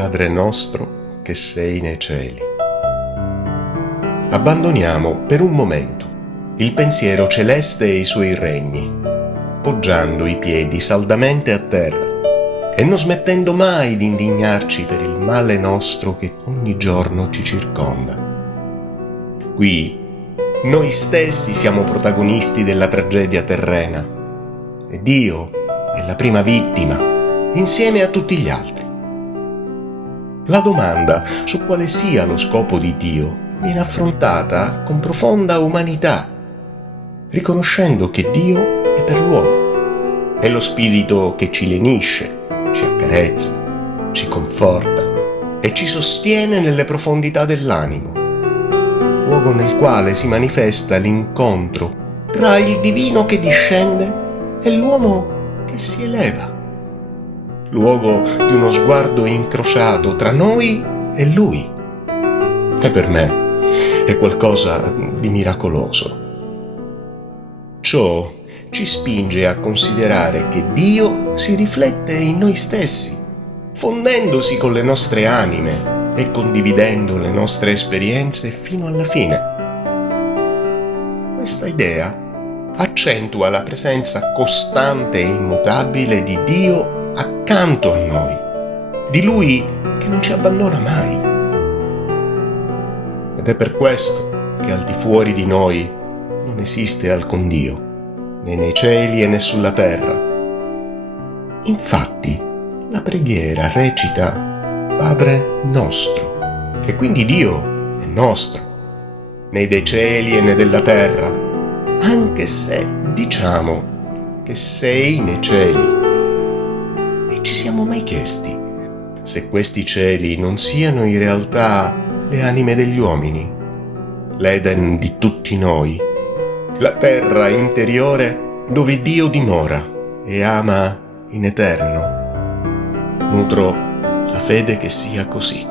Padre nostro che sei nei cieli. Abbandoniamo per un momento il pensiero celeste e i suoi regni, poggiando i piedi saldamente a terra e non smettendo mai di indignarci per il male nostro che ogni giorno ci circonda. Qui noi stessi siamo protagonisti della tragedia terrena e Dio è la prima vittima insieme a tutti gli altri. La domanda su quale sia lo scopo di Dio viene affrontata con profonda umanità, riconoscendo che Dio è per l'uomo. È lo spirito che ci lenisce, ci accarezza, ci conforta e ci sostiene nelle profondità dell'animo, luogo nel quale si manifesta l'incontro tra il divino che discende e l'uomo che si eleva, luogo di uno sguardo incrociato tra noi e Lui. E per me è qualcosa di miracoloso. Ciò ci spinge a considerare che Dio si riflette in noi stessi, fondendosi con le nostre anime e condividendo le nostre esperienze fino alla fine. Questa idea accentua la presenza costante e immutabile di Dio accanto a noi, di Lui che non ci abbandona mai. Ed è per questo che al di fuori di noi non esiste alcun Dio, né nei cieli né sulla terra. Infatti, la preghiera recita Padre nostro, e quindi Dio è nostro, né dei cieli né della terra, anche se diciamo che sei nei cieli. E ci siamo mai chiesti se questi cieli non siano in realtà le anime degli uomini, l'Eden di tutti noi, la terra interiore dove Dio dimora e ama in eterno? Nutro la fede che sia così.